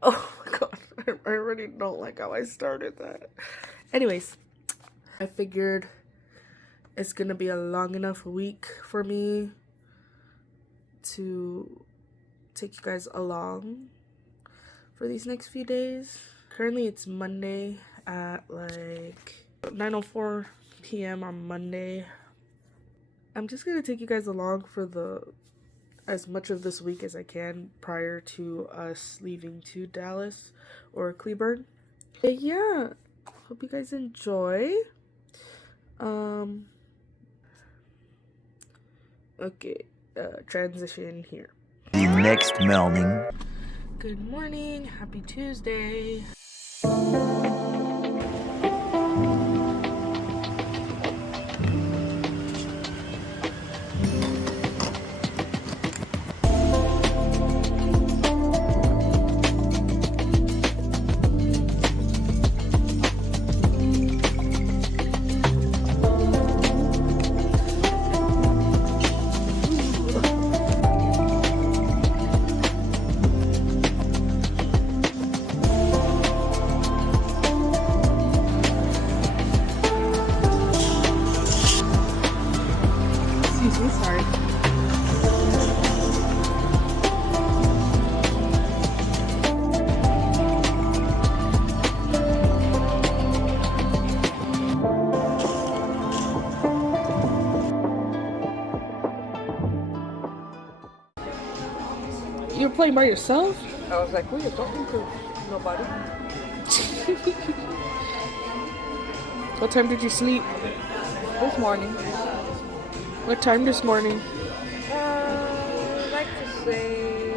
Oh my god, I already don't like how I started that. Anyways, I figured it's gonna be a long enough week for me to take you guys along for these next few days. Currently it's Monday at like 9:04 p.m. on Monday. I'm just gonna take you guys along for as much of this week as I can prior to us leaving to Dallas or Cleburne. But yeah, hope you guys enjoy. Okay, transition here. The next morning. Good morning, happy Tuesday. Sorry. You're playing by yourself? I was like, who are you talking to? Nobody. What time did you sleep? This morning. What time this morning? I'd like to say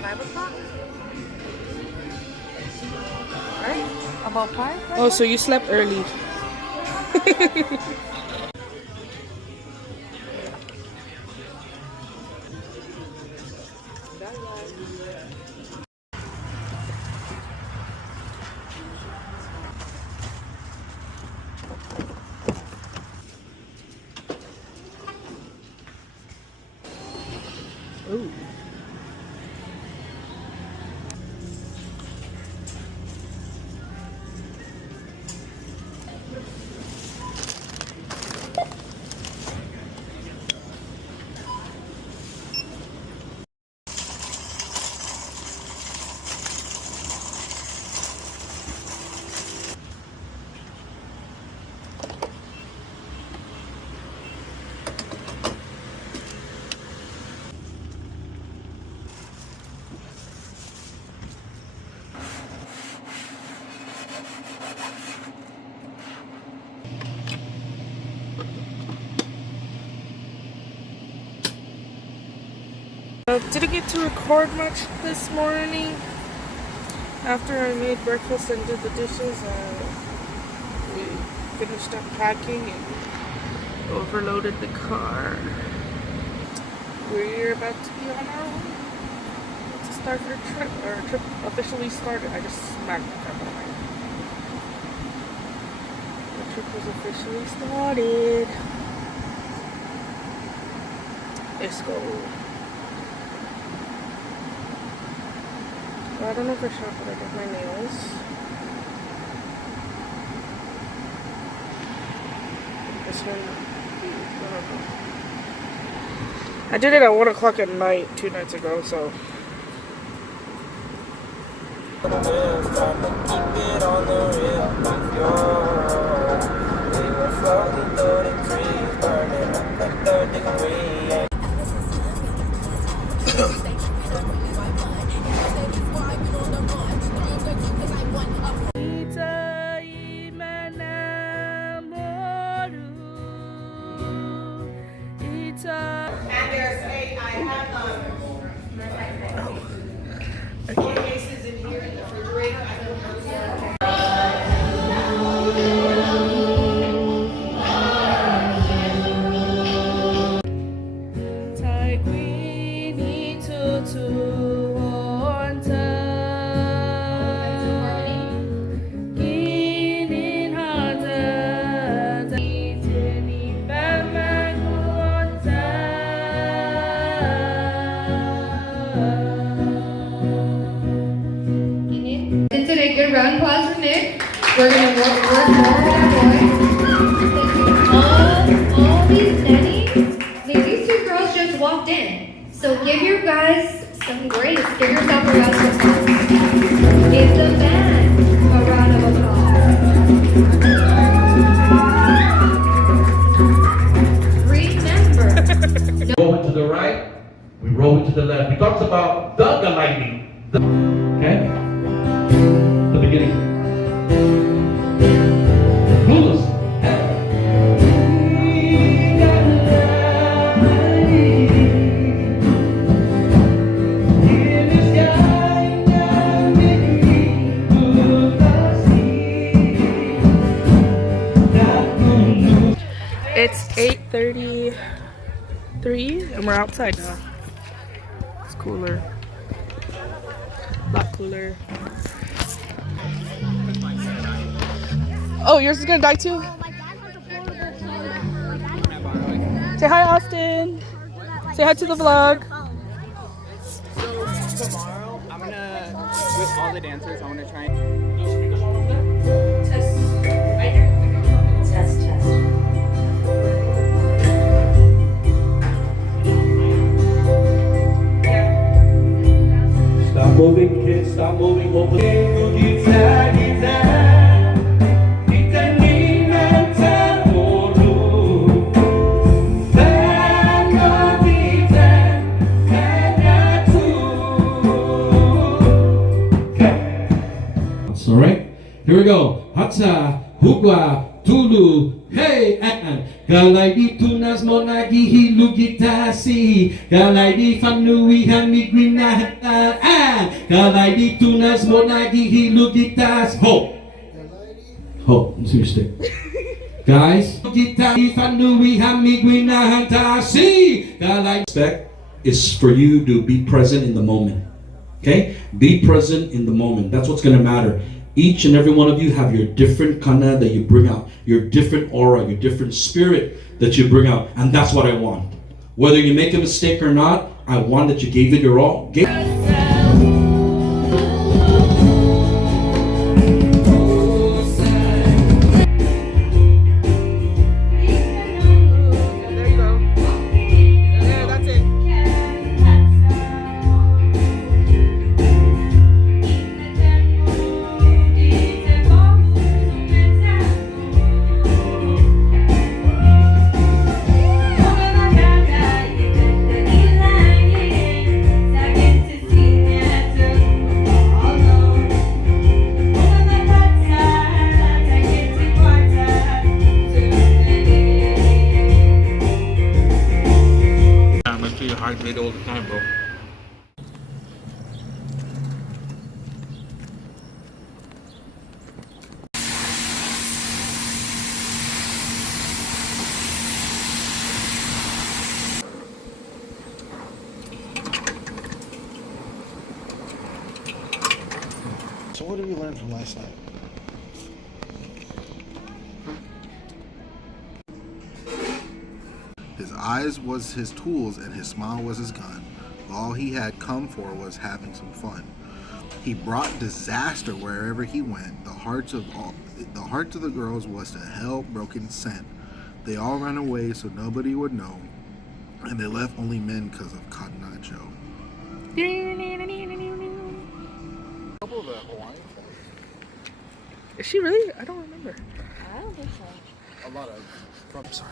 5 o'clock. Right? About 5? Oh, so you slept early. Ooh. Didn't get to record much this morning. After I made breakfast and did the dishes, we finished unpacking and overloaded the car. We're about to be on our way to start our trip. Our trip officially started. I just smacked the car behind. The trip was officially started. Let's go. Well, I don't know for sure, but I did my nails. This one, I don't know. I did it at 1 o'clock at night 2 nights ago, so. We're gonna work more with our boys. All these nannies, these two girls just walked in. So give your guys some grace. Give yourself a round of applause. Give the band a round of applause. Remember, Roll it to the right, we roll it to the left. He talks about the lightning. Okay? The beginning. Clueless. It's 8:33 and we're outside now. It's cooler. A lot cooler. Oh, yours is gonna die too? Say hi, Austin. Say hi to the vlog. So tomorrow, I'm gonna, with all the dancers, I'm gonna try and... Stop moving, kids, stop moving. Open. All right, here we go. Hata, hugwa, tulu, hey, and galai di tunas monagi hilu gitasi, galai di fanui hani grina and galai di tunas monagi hilu gitas. Ho, ho, let's your stick. Guys, gitari fanui hani grina hantasi. Galai. Respect is for you to be present in the moment. Okay, be present in the moment. That's what's gonna matter. Each and every one of you have your different kana that you bring out, your different aura, your different spirit that you bring out, and that's what I want. Whether you make a mistake or not, I want that you gave it your all. Hydrate all the time, bro. So what did we learn from last night? His eyes was his tools and his smile was his gun. All he had come for was having some fun. He brought disaster wherever he went. The hearts of the girls was to hell broken sent. They all ran away so nobody would know, and they left only men because of Cotton Eye Joe. Is she really? I don't remember. I don't think so. A lot of. I'm sorry.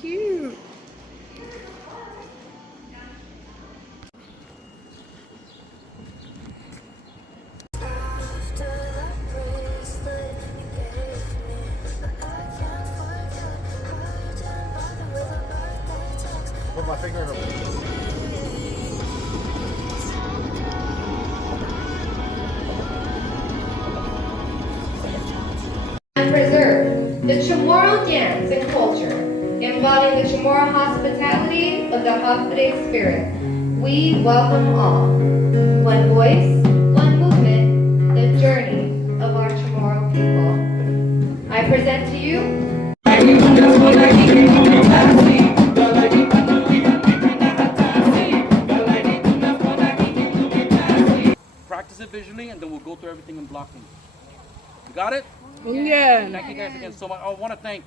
Cute. Put my finger in a and preserve the Chamorro dance and culture, embodying the Chamorro hospitality of the Hafide spirit. We welcome all. One voice, one movement, the journey of our Chamorro people. I present to you practice it visually, and then we'll go through everything in blocking. You got it? Yeah. Thank you guys again so much. I want to thank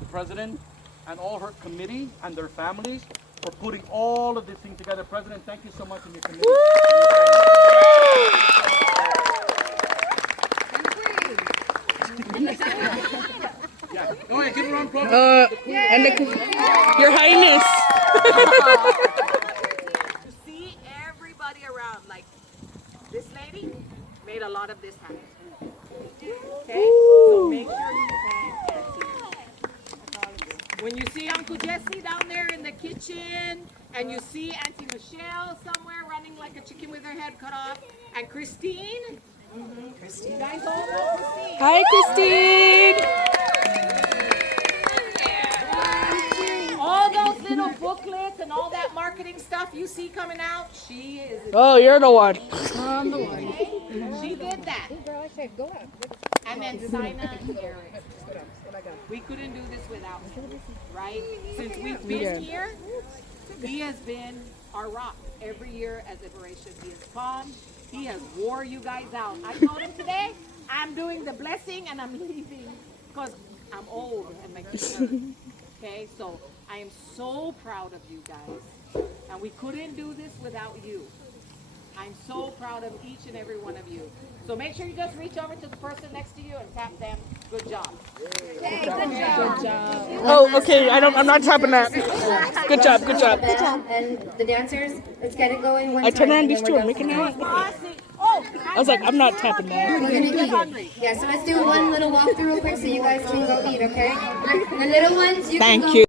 the president and all her committee and their families for putting all of this thing together. President, thank you so much in your committee. Yeah. Go ahead, give her on applause. And Your Highness. To see everybody around, like this lady made a lot of this happen. Okay, so make sure you thank Auntie. When you see Uncle Jesse down there in the kitchen, and you see Auntie Michelle somewhere running like a chicken with her head cut off, and Christine. You guys all know Christine. Hi, Christine. All those little booklets and all that marketing stuff you see coming out, she is. Oh, you're the one. I'm the one. She did that. And then Sina and Eric. We couldn't do this without him, right? Since we've been here, he has been our rock every year as Liberation. He has come. He has wore you guys out. I told him today, I'm doing the blessing and I'm leaving because I'm old and my feet hurt. Okay, so I am so proud of you guys. And we couldn't do this without you. I'm so proud of each and every one of you. So make sure you just reach over to the person next to you and tap them. Good job. Hey, good job. Oh, okay. I'm not tapping that. Good job. Good job. Good job. And the dancers, let's get it going. One I turned time, around and these then two we're are done making for out. I was like, I'm not tapping that. We're gonna eat. Yeah, so let's do one little walkthrough real quick so you guys can go eat, okay? The little ones, you Thank can you.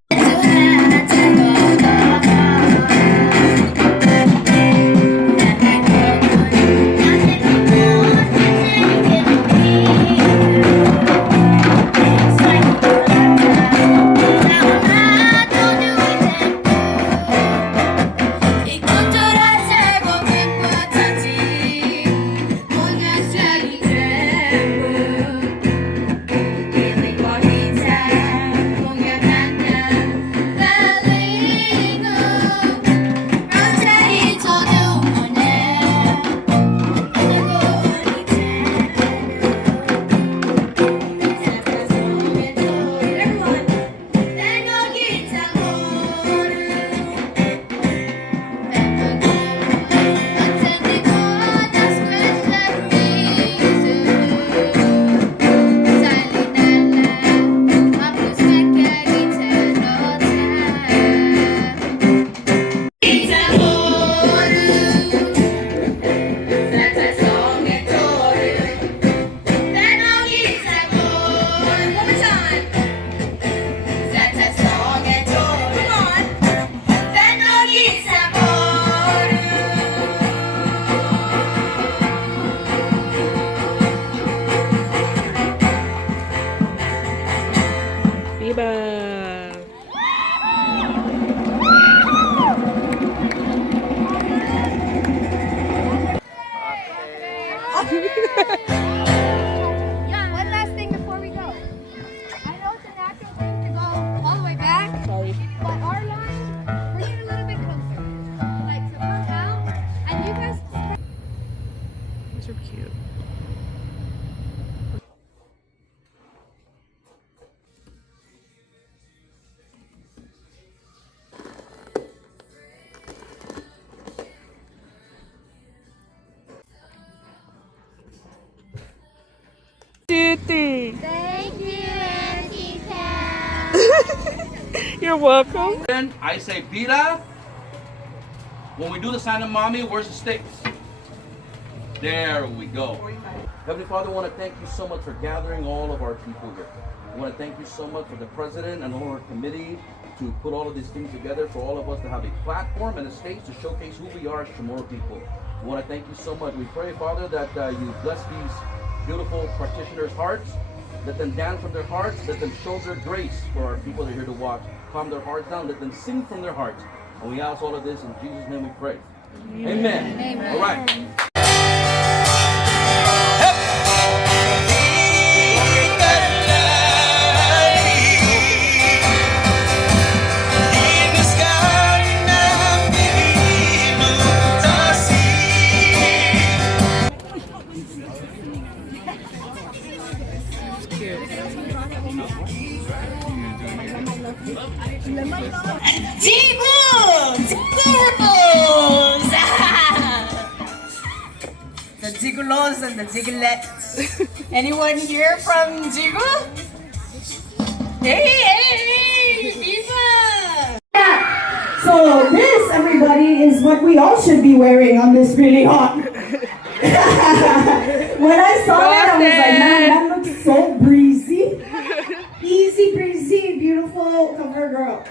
One last thing before we go. I know it's a natural thing to go all the way back. Sorry. But our line, bring it a little bit closer. Like to come out, and you guys. These are cute. Thank you, Auntie Pam. You're welcome. Then I say, Pita, when we do the sign of mommy, where's the sticks? There we go. Heavenly Father, I want to thank you so much for gathering all of our people here. I want to thank you so much for the president and all our committee to put all of these things together for all of us to have a platform and a stage to showcase who we are as Chamorro people. I want to thank you so much. We pray, Father, that you bless these beautiful practitioners' hearts. Let them dance from their hearts. Let them show their grace for our people that are here to watch. Calm their hearts down. Let them sing from their hearts. And we ask all of this in Jesus' name we pray. Amen. Amen. All right. The gigolos and the gigolettes. Anyone here from Jigo? Hey, Viva! So this, everybody, is what we all should be wearing on this really hot. When I saw that, I was like, man, that looks so breezy. Easy breezy, beautiful cover girl.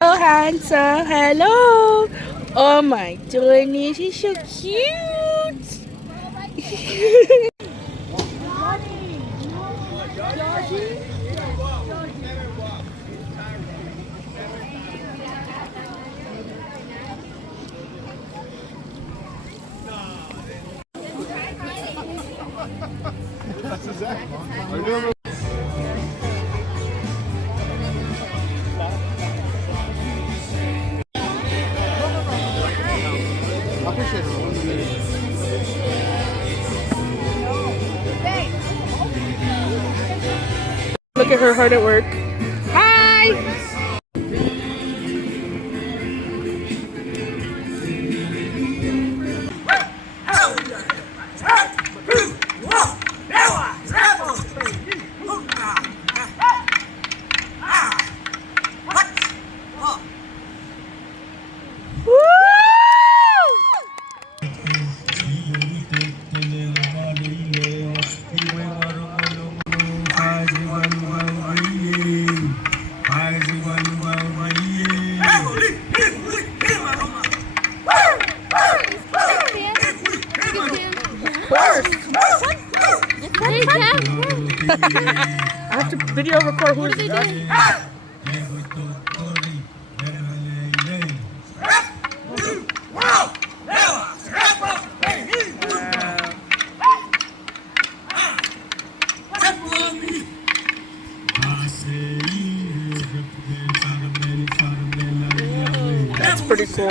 Oh, handsome. Hello. Oh my goodness, he's so cute. That's Zack. I appreciate it. Look at her hard at work. Hi. I have to video record who is this. That's pretty cool.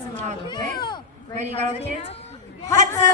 some loud, okay? Ready, got all the kids? Hata!